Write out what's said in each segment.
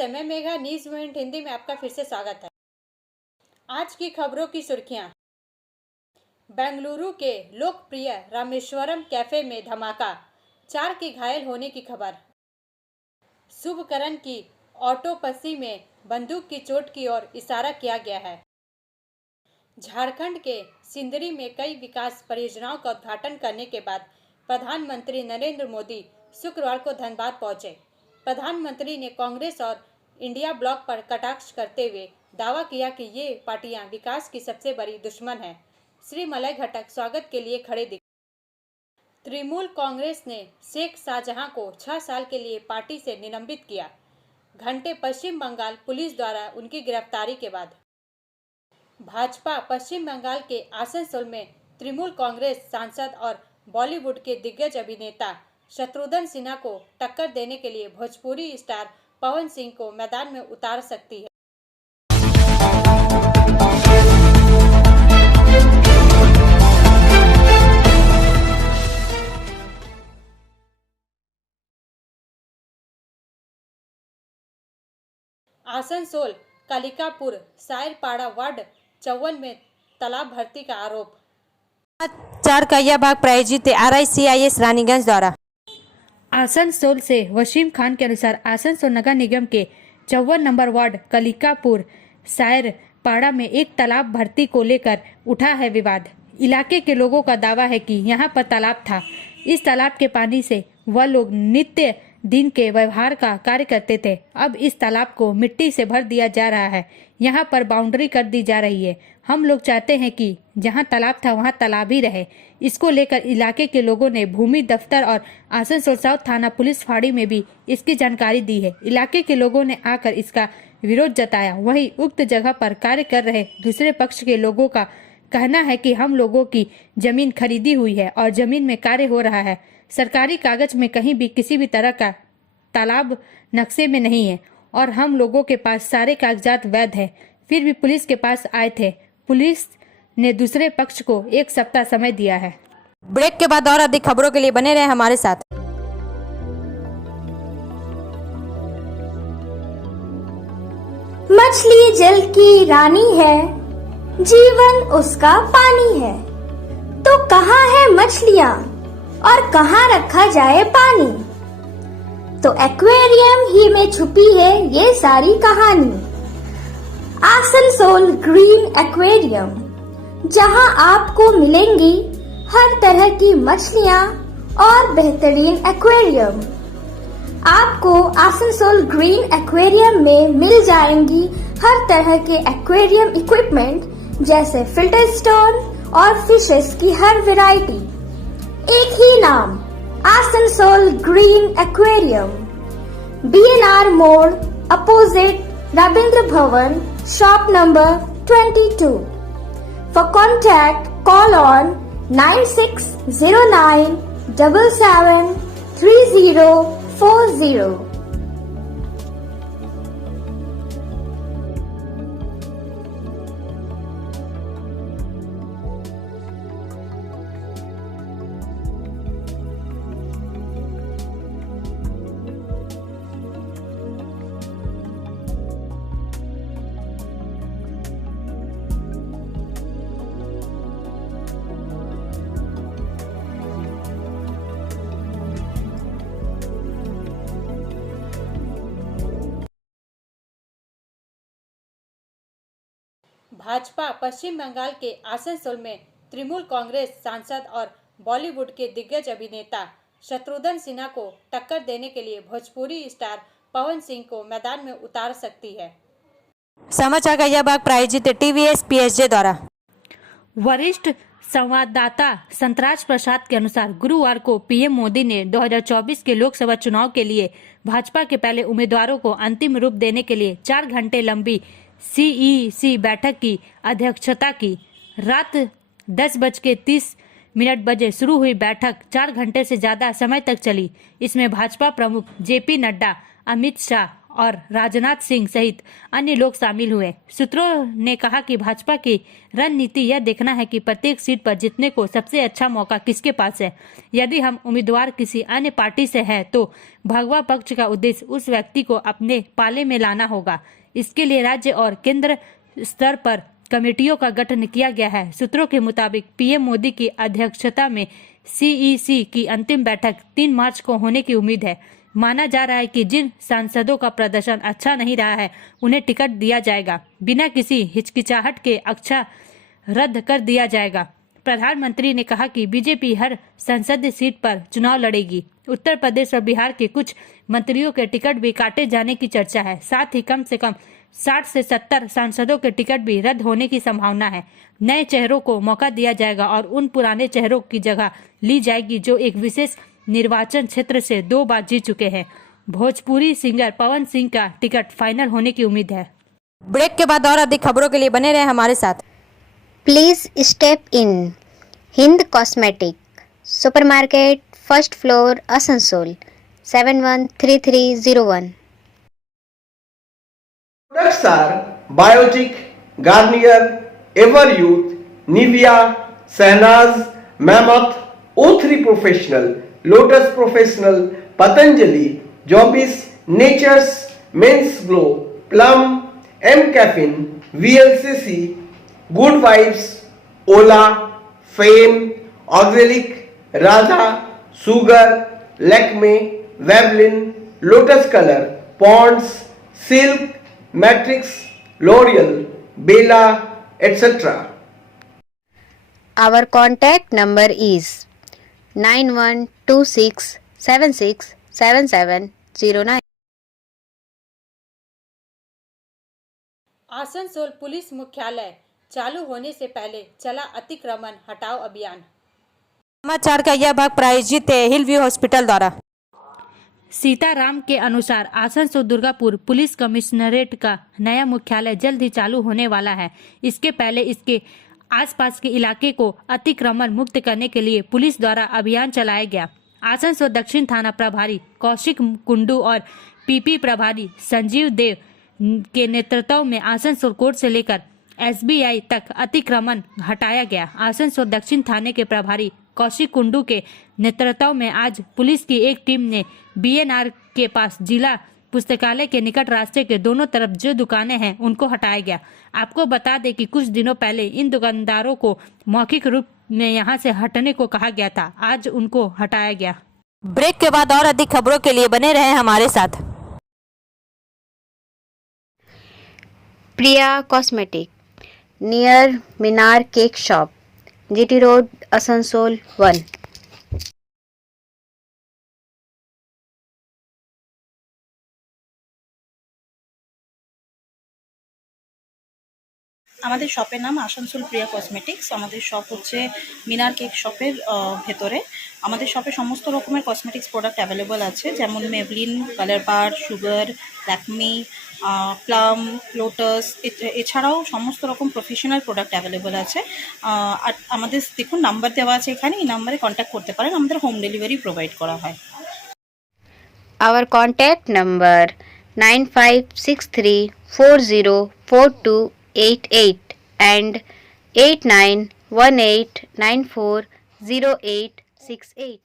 नमस्ते, मैं Megha news minute Hindi में आपका फिर से स्वागत है। आज की खबरों की सुर्खियां। बेंगलुरु के लोकप्रिय रामेश्वरम कैफे में धमाका, 4 के घायल होने की खबर। शुभकरण की ऑटोपसी में बंदूक की चोट की ओर इशारा किया गया है। झारखंड के सिंदरी में कई विकास परियोजनाओं का उद्घाटन करने के बाद प्रधानमंत्री नरेंद्र मोदी शुक्रवार को धनबाद पहुंचे। प्रधानमंत्री ने कांग्रेस और इंडिया ब्लॉक पर कटाक्ष करते हुए दावा किया कि ये पार्टियां विकास की सबसे बड़ी दुश्मन हैं। श्री मलय घटक स्वागत के लिए खड़े दिखे। तृणमूल कांग्रेस ने शेख शाहजहां को 6 साल के लिए पार्टी से निलंबित किया। घंटे पश्चिम बंगाल पुलिस द्वारा उनकी गिरफ्तारी के बाद भाजपा पश्चिम बंगाल के आसनसोल में तृणमूल कांग्रेस सांसद और बॉलीवुड के दिग्गज अभिनेता शत्रुघ्न सिन्हा को टक्कर देने के लिए भोजपुरी स्टार पवन सिंह को मैदान में उतार सकती है। आसनसोल कालिकापुर सायरपाड़ा वार्ड 54 में तालाब भर्ती का आरोप। 4 का यह भाग प्रायोजित है RICIS रानीगंज द्वारा। आसनसोल से वसीम खान के अनुसार आसनसोल नगर निगम के 54 नंबर वार्ड कलिकापुर सायरपाड़ा में एक तालाब भर्ती को लेकर उठा है विवाद। इलाके के लोगों का दावा है कि यहां पर तालाब था। इस तालाब के पानी से वह लोग नित्य दिन के व्यवहार का कार्य करते थे। अब इस तालाब को मिट्टी से भर दिया जा रहा है। यहाँ पर बाउंड्री कर दी जा रही है। हम लोग चाहते हैं कि जहाँ तालाब था वहाँ तालाब ही रहे। इसको लेकर इलाके के लोगों ने भूमि दफ्तर और आसनसोल साउथ थाना पुलिस फाड़ी में भी इसकी जानकारी दी है। इलाके के लोगों ने आकर इसका विरोध जताया। वहीं उक्त जगह पर कार्य कर रहे दूसरे पक्ष के लोगों का कहना है कि हम लोगों की जमीन खरीदी हुई है और जमीन में कार्य हो रहा है। सरकारी कागज में कहीं भी किसी भी तरह का तालाब नक्शे में नहीं है और हम लोगों के पास सारे कागजात वैध है। फिर भी पुलिस के पास आए थे। पुलिस ने दूसरे पक्ष को 1 सप्ताह समय दिया है। ब्रेक के बाद और अधिक खबरों के लिए बने रहे हमारे साथ। मछली जल की रानी है, जीवन उसका पानी है। तो कहाँ है मछलियाँ और कहाँ रखा जाए पानी? तो एक्वेरियम ही में छुपी है ये सारी कहानी। आसनसोल ग्रीन एक्वेरियम, जहां आपको मिलेंगी हर तरह की मछलियां और बेहतरीन एक्वेरियम। आपको आसनसोल ग्रीन एक्वेरियम में मिल जाएंगी हर तरह के एक्वेरियम इक्विपमेंट जैसे फिल्टर स्टोन और फिशेस की हर वैरायटी। एक ही नाम, आसनसोल ग्रीन एक्वेरियम। BNR मोड़ opposite Rabindra Bhavan, shop number 22। For contact, call on 9609 77 3040। Bhajpa Paschim Bangal के आसनसोल में तृणमूल कांग्रेस सांसद और बॉलीवुड के दिग्गज अभिनेता शत्रुघ्न सिन्हा को टक्कर देने के लिए भोजपुरी स्टार पवन सिंह को मैदान में उतार सकती है। समाचार का यह भाग प्रायोजित है TVS PSJ द्वारा। वरिष्ठ संवाददाता संतराज प्रसाद के अनुसार गुरुवार को PM मोदी ने 2024 के लोकसभा चुनाव के लिए भाजपा के पहले उम्मीदवारों को अंतिम रूप देने के लिए 4 घंटे लंबी CEC बैठक की अध्यक्षता की। रात 10:30 बजे शुरू हुई बैठक 4 घंटे से ज्यादा समय तक चली। इसमें भाजपा प्रमुख JP नड्डा, अमित शाह और राजनाथ सिंह सहित अन्य लोग शामिल हुए। सूत्रों ने कहा कि भाजपा की रणनीति यह देखना है कि प्रत्येक सीट पर जीतने को सबसे अच्छा मौका किसके पास है। यदि हम उम्मीदवार किसी अन्य पार्टी से है तो भगवा पक्ष का उद्देश्य उस व्यक्ति को अपने पाले में लाना होगा। इसके लिए राज्य और केंद्र स्तर पर कमेटियों का गठन किया गया है। सूत्रों के मुताबिक पीएम मोदी की अध्यक्षता में सीईसी की अंतिम बैठक 3 मार्च को होने की उम्मीद है। माना जा रहा है कि जिन सांसदों का प्रदर्शन अच्छा नहीं रहा है उन्हें टिकट दिया जाएगा। बिना किसी हिचकिचाहट के अक्षा रद्द कर दिया जाएगा। प्रधानमंत्री ने कहा कि बीजेपी हर संसदीय सीट पर चुनाव लड़ेगी। उत्तर प्रदेश और बिहार के कुछ मंत्रियों के टिकट भी काटे जाने की चर्चा है। साथ ही कम से कम 60 से 70 सांसदों के टिकट भी रद्द होने की संभावना है। नए चेहरों को मौका दिया जाएगा और उन पुराने चेहरों की जगह ली जाएगी जो एक विशेष निर्वाचन क्षेत्र से 2 बार जीत चुके हैं। भोजपुरी सिंगर पवन सिंह का टिकट फाइनल होने की उम्मीद है। ब्रेक के बाद और अधिक खबरों के लिए बने रहे हमारे साथ। Please step in Hind Cosmetic Supermarket, first floor, Asansol, 713301. Products are Biotic, Garnier, Everyouth, Nivea, Sahnaz, Mammoth, O3 Professional, Lotus Professional, Patanjali, Jobis, Nature's, Men's Glow, Plum, M Caffeine, VLCC, Good Vibes, Ola, Fame, Auxilic, Radha, Sugar, Lakme, Vavlin, Lotus Color, Ponds, Silk, Matrix, L'Oreal, Bella, etc. Our contact number is 9126767709. Asansol police मुख्यालय चालू होने से पहले चला अतिक्रमण हटाओ अभियान। समाचार का यह भाग प्रायोजित है हिल व्यू हॉस्पिटल द्वारा। सीताराम के अनुसार आसनसोल दुर्गापुर पुलिस कमिश्नरेट का नया मुख्यालय जल्द ही चालू होने वाला है। इसके पहले इसके आसपास के इलाके को अतिक्रमण मुक्त करने के लिए पुलिस द्वारा अभियान चलाया गया। आसनसोल दक्षिण थाना प्रभारी कौशिक कुंडू और पीपी प्रभारी संजीव देव के नेतृत्व में आसनसोल कोर्ट से लेकर एसबीआई तक अतिक्रमण हटाया गया। आसनसोल दक्षिण थाने के प्रभारी कौशिक कुंडू के नेतृत्व में आज पुलिस की एक टीम ने बीएनआर के पास जिला पुस्तकालय के निकट रास्ते के दोनों तरफ जो दुकानें हैं उनको हटाया गया। आपको बता दें कि कुछ दिनों पहले इन दुकानदारों को मौखिक रूप में यहां से हटने को कहा गया था। आज उनको हटाया गया। ब्रेक के बाद और अधिक खबरों के लिए बने रहे हमारे साथ। Priya cosmetic near Minar cake shop, GT road, Asansol 1। আমাদের শপের নাম আসানসোল প্রিয়া কসমেটিক্স। আমাদের শপ হচ্ছে মিনার কেক শপের ভেতরে। আমাদের শপে সমস্ত রকমের কসমেটিক্স প্রোডাক্ট অ্যাভেলেবল আছে, যেমন মেবলিন, কালার বার, সুগার, ল্যাকমি, প্লাম, লোটাস, এছাড়াও সমস্ত রকম প্রফেশনাল প্রোডাক্ট অ্যাভেলেবল আছে। আর আমাদের দেখুন নাম্বার দেওয়া আছে এখানে, এই নাম্বারে কন্ট্যাক্ট করতে পারেন। আমাদের হোম ডেলিভারি প্রোভাইড করা হয়। Our contact number 9563404288 and 8918940868।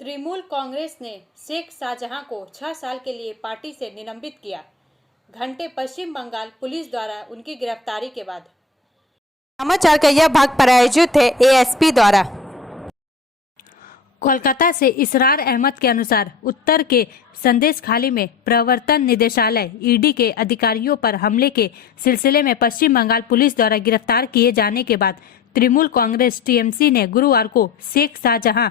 Trinamool Congress ने शेख शाहजहां को 6 साल के लिए पार्टी से निलंबित किया। घंटे पश्चिम बंगाल पुलिस द्वारा उनकी गिरफ्तारी के बाद। समाचार का यह भाग प्रायोजित है एएसपी द्वारा। कोलकाता से इसरार अहमद के अनुसार उत्तर के संदेश खाली में प्रवर्तन निदेशालय ईडी के अधिकारियों पर हमले के सिलसिले में पश्चिम बंगाल पुलिस द्वारा गिरफ्तार किए जाने के बाद तृणमूल कांग्रेस टीएमसी ने गुरुवार को शेख शाहजहां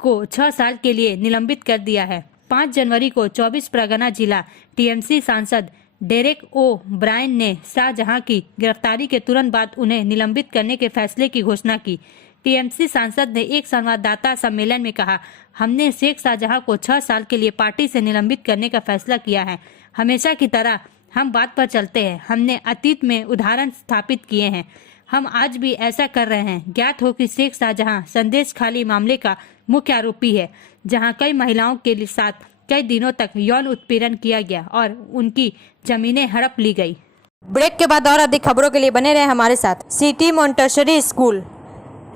को 6 साल के लिए निलंबित कर दिया है। 5 जनवरी को 24 परगना जिला टीएमसी सांसद डेरेक ओ ब्रायन ने शाहजहां की गिरफ्तारी के तुरंत बाद उन्हें निलंबित करने के फैसले की घोषणा की। टीएमसी सांसद ने एक संवाददाता सम्मेलन में कहा, हमने शेख शाहजहां को 6 साल के लिए पार्टी से निलंबित करने का फैसला किया है। हमेशा की तरह हम बात पर चलते हैं। हमने अतीत में उदाहरण स्थापित किए हैं। हम आज भी ऐसा कर रहे हैं। ज्ञात हो कि शेख शाहजहां संदेश खाली मामले का मुख्य आरोपी है, जहां कई महिलाओं के साथ कई दिनों तक यौन उत्पीड़न किया गया और उनकी जमीनें हड़प ली गई। ब्रेक के बाद और अधिक खबरों के लिए बने रहे हमारे साथ। City Montessori school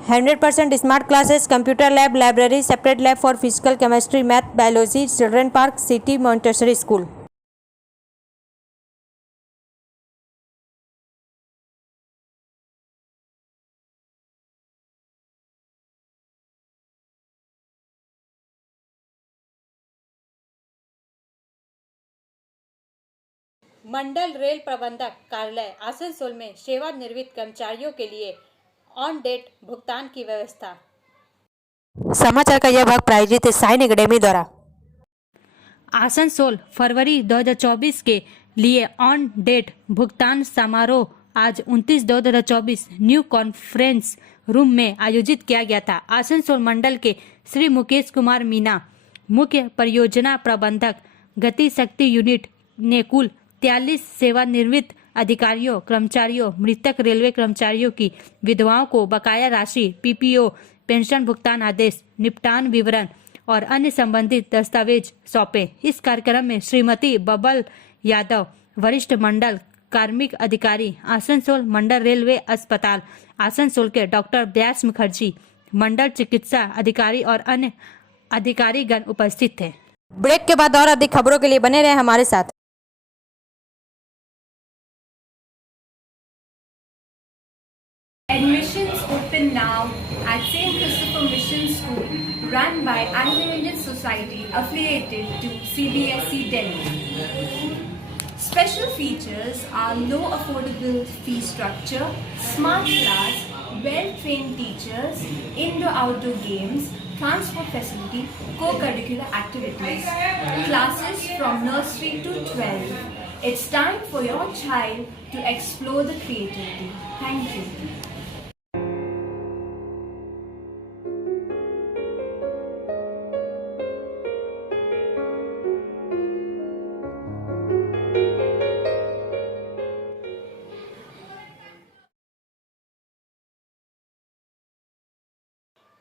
100% smart classes, computer lab, library, separate lab for physical, chemistry, math, biology, children park, city Montessori school. Mandal rail प्रबंधक कार्यालय आसनसोल में सेवानिवृत्त कर्मचारियों के लिए ऑन डेट भुगतान की व्यवस्था। समाचार का यह भाग प्रायोजित है साइन एकेडमी द्वारा। आसनसोल फरवरी 2024 के लिए ऑन डेट भुगतान समारोह आज 29/2/2024 न्यू कॉन्फ्रेंस रूम में आयोजित किया गया था। आसनसोल मंडल के श्री मुकेश कुमार मीना, मुख्य परियोजना प्रबंधक, गति शक्ति यूनिट ने कुल 43 सेवानिवृत्त अधिकारियों, कर्मचारियों, मृतक रेलवे कर्मचारियों की विधवाओं को बकाया राशि, पीपीओ, पेंशन भुगतान आदेश, निपटान विवरण और अन्य संबंधित दस्तावेज सौंपे। इस कार्यक्रम में श्रीमती बबल यादव, वरिष्ठ मंडल कार्मिक अधिकारी, आसनसोल मंडल रेलवे अस्पताल आसनसोल के डॉक्टर व्यास मुखर्जी, मंडल चिकित्सा अधिकारी और अन्य अधिकारीगण उपस्थित थे। ब्रेक के बाद और अधिक खबरों के लिए बने रहे हमारे साथ। Admissions open now at St. Christopher Mission School, run by Anglo-Indian Society affiliated to CBSE Delhi. Special features are low affordable fee structure, smart class, well-trained teachers, indoor-outdoor games, transport facility, co-curricular activities, classes from nursery to 12. It's time for your child to explore the creativity. Thank you.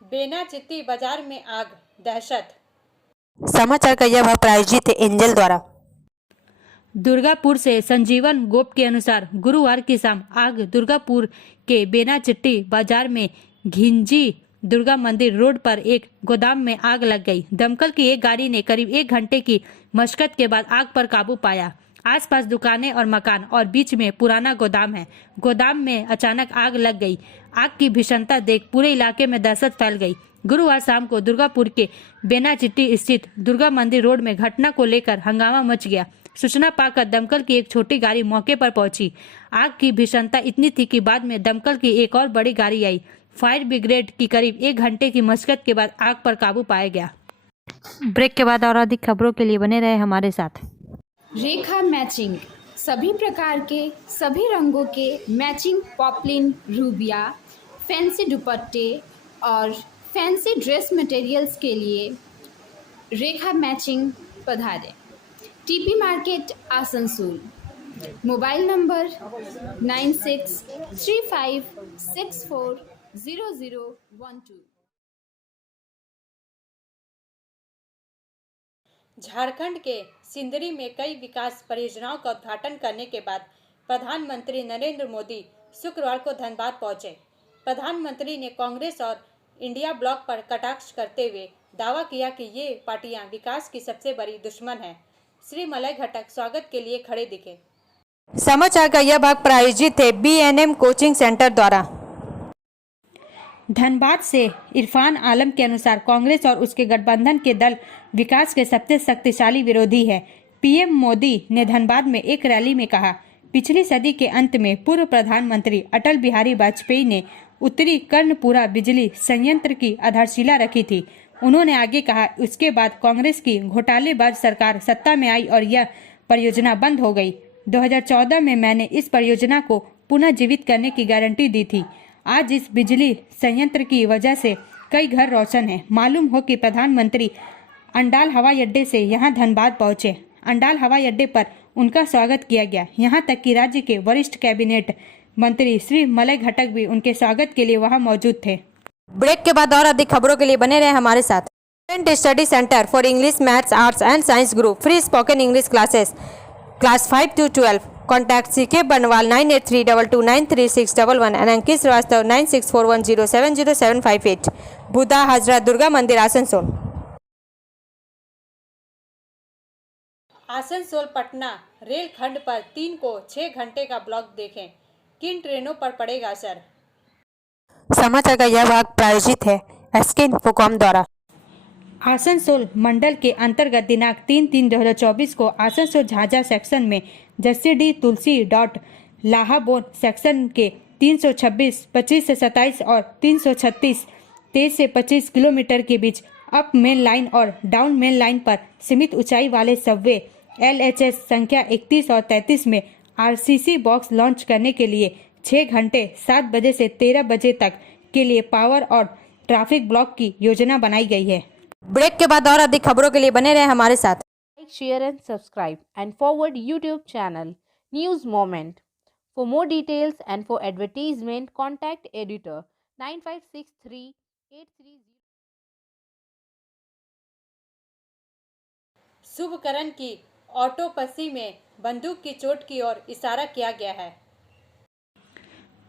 बेना चित्ती बाजार में आग, दहशत। समाचार का यह भाग प्रायोजित है एंजल द्वारा। दुर्गापुर से संजीवन गोप के अनुसार गुरुवार की शाम आग दुर्गापुर के बेना चिट्टी बाजार में घिंजी दुर्गा मंदिर रोड पर एक गोदाम में आग लग गई। दमकल की एक गाड़ी ने करीब 1 घंटे की मशक्कत के बाद आग पर काबू पाया। आसपास दुकानें और मकान और बीच में पुराना गोदाम है। गोदाम में अचानक आग लग गई। आग की भीषणता देख पूरे इलाके में दहशत फैल गई। गुरुवार शाम को दुर्गापुर के बेना चिट्टी स्थित दुर्गा मंदिर रोड में घटना को लेकर हंगामा मच गया। सूचना पाकर दमकल की एक छोटी गाड़ी मौके पर पहुंची। आग की भीषणता इतनी थी कि बाद में दमकल की एक और बड़ी गाड़ी आई। फायर ब्रिगेड की करीब 1 घंटे की मशक्कत के बाद आग पर काबू पाया गया। ब्रेक के बाद और अधिक खबरों के लिए बने रहे हमारे साथ। रेखा मैचिंग, सभी प्रकार के सभी रंगों के मैचिंग पॉपलिन, रूबिया, फैंसी दुपट्टे और फैंसी ड्रेस मटेरियल्स के लिए रेखा मैचिंग पधारें। TP market Asansol. Mobile number 9635640012। Jharkhand के सिंदरी में कई विकास परियोजनाओं का उद्घाटन करने के बाद प्रधानमंत्री नरेंद्र मोदी शुक्रवार को धनबाद पहुंचे। प्रधानमंत्री ने कांग्रेस और इंडिया ब्लॉक पर कटाक्ष करते हुए दावा किया कि ये पार्टियां विकास की सबसे बड़ी दुश्मन हैं। श्री मलय घटक स्वागत के लिए खड़े दिखे। समाचार का यह भाग प्रायोजित है BNM कोचिंग सेंटर द्वारा। धनबाद से इरफान आलम के अनुसार कांग्रेस और उसके गठबंधन के दल विकास के सबसे शक्तिशाली विरोधी है। पीएम मोदी ने धनबाद में एक रैली में कहा, पिछली सदी के अंत में पूर्व प्रधानमंत्री अटल बिहारी वाजपेयी ने उत्तरी कर्णपुरा बिजली संयंत्र की आधारशिला रखी थी। उन्होंने आगे कहा, उसके बाद कांग्रेस की घोटालेबाज सरकार सत्ता में आई और यह परियोजना बंद हो गई। 2014 में मैंने इस परियोजना को पुनः जीवित करने की गारंटी दी थी। आज इस बिजली संयंत्र की वजह से कई घर रोशन हैं। मालूम हो कि प्रधानमंत्री अंडाल हवाई अड्डे से यहां धनबाद पहुंचे। अंडाल हवाई अड्डे पर उनका स्वागत किया गया। यहां तक कि राज्य के वरिष्ठ कैबिनेट मंत्री श्री मलय घटक भी उनके स्वागत के लिए वहां मौजूद थे। ब्रेक के बाद और अधिक खबरों के लिए बने रहे हमारे साथ। Student study centre for English, maths, arts and science group, free spoken English classes, class 5 to 12। Contact CK Banwal 9832293611 and Ankit Srivastava 9641070758। Budha Hajra Durga Mandir, Asansol. Asansol Patna रेलखंड पर 3 को 6 घंटे का ब्लॉक देखें, किन ट्रेनों पर पड़ेगा असर। समाचार का यह भाग प्रायोजित है एसके इन्फोकॉम द्वारा। आसनसोल मंडल के अंतर्गत दिनांक 3/3/2024 को आसनसोल झाझा सेक्शन में जस्सी डी तुलसी डॉट लाहाबोन सेक्शन के 326 25 से 27 और 336 23 से 25 किलोमीटर के बीच अप मेन लाइन और डाउन मेन लाइन पर सीमित ऊंचाई वाले सबवे LHS संख्या 31 और 33 में RCC बॉक्स लॉन्च करने के लिए 6 घंटे 7 बजे से 13 बजे तक के लिए पावर और ट्रैफिक ब्लॉक की योजना बनाई गई है। ब्रेक के बाद और अधिक खबरों के लिए बने रहे हमारे साथ। Like, share and subscribe and forward YouTube channel News Moment. For more details and for advertisement, contact editor 956383. Shubhkaran की ऑटोपसी में बंदूक की चोट की ओर इशारा किया गया है।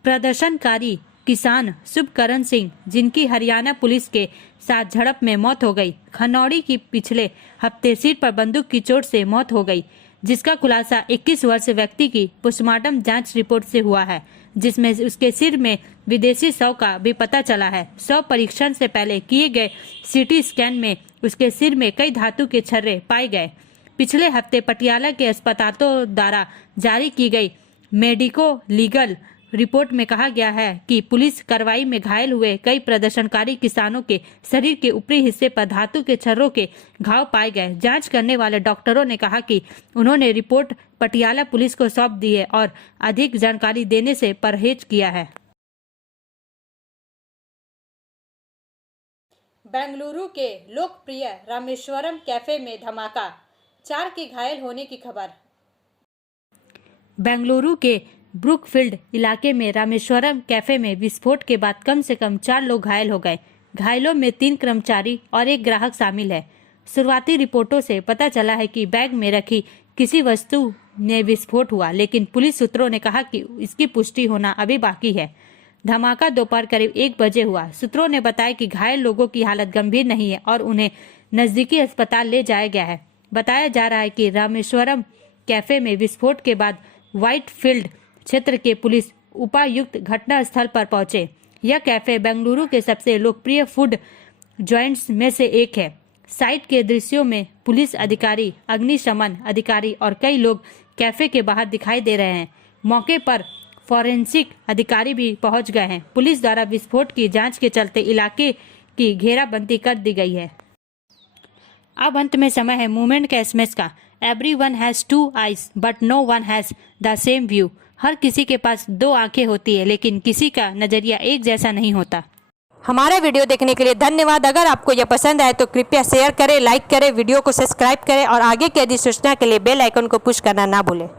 प्रदर्शनकारी किसान शुभकरण सिंह, जिनकी हरियाणा पुलिस के साथ झड़प में मौत हो गई, खनौड़ी की पिछले हफ्ते सीट पर बंदूक की चोट से मौत हो गई, जिसका खुलासा 21 वर्षीय व्यक्ति की पोस्टमार्टम जांच रिपोर्ट से हुआ है, जिसमें उसके सिर में विदेशी शव का भी पता चला है। शव परीक्षण से पहले किए गए CT स्कैन में उसके सिर में कई धातु के छर्रे पाए गए। पिछले हफ्ते पटियाला के अस्पतालों द्वारा जारी की गई मेडिको लीगल रिपोर्ट में कहा गया है कि पुलिस कार्रवाई में घायल हुए कई प्रदर्शनकारी किसानों के शरीर के ऊपरी हिस्से पर धातु के छर्रों के घाव पाए गए। जांच करने वाले डॉक्टरों ने कहा कि उन्होंने रिपोर्ट पटियाला पुलिस को सौंप दी है और अधिक जानकारी देने से परहेज किया है। बेंगलुरु के लोकप्रिय रामेश्वरम कैफे में धमाका, 4 के घायल होने की खबर। बेंगलुरु के ब्रुकफील्ड इलाके में रामेश्वरम कैफे में विस्फोट के बाद कम से कम 4 लोग घायल हो गए। घायलों में 3 कर्मचारी और 1 ग्राहक शामिल है। शुरुआती रिपोर्टों से पता चला है कि बैग में रखी किसी वस्तु में विस्फोट हुआ, लेकिन पुलिस सूत्रों ने कहा कि इसकी पुष्टि होना अभी बाकी है। धमाका दोपहर करीब 1 बजे हुआ। सूत्रों ने बताया कि घायल लोगों की हालत गंभीर नहीं है और उन्हें नजदीकी अस्पताल ले जाया गया है। बताया जा रहा है कि रामेश्वरम कैफे में विस्फोट के बाद व्हाइटफील्ड क्षेत्र के पुलिस उपायुक्त घटनास्थल पर पहुंचे। यह कैफे बेंगलुरु के सबसे लोकप्रिय फूड जॉइंट्स में से एक है। साइट के दृश्यों में पुलिस अधिकारी, अग्निशमन अधिकारी और कई लोग कैफे के बाहर दिखाई दे रहे हैं। मौके पर फॉरेंसिक अधिकारी भी पहुंच गए हैं। पुलिस द्वारा विस्फोट की जांच के चलते इलाके की घेराबंदी कर दी गई है। अब अंत में समय है मूवमेंट के SMS का। Everyone has 2 eyes but no one has the same view। हर किसी के पास 2 आंखें होती है, लेकिन किसी का नजरिया एक जैसा नहीं होता। हमारा वीडियो देखने के लिए धन्यवाद। अगर आपको यह पसंद आए तो कृपया शेयर करें, लाइक करें, वीडियो को सब्सक्राइब करें और आगे की अधिसूचना के लिए बेल आइकन को पुश करना ना भूलें।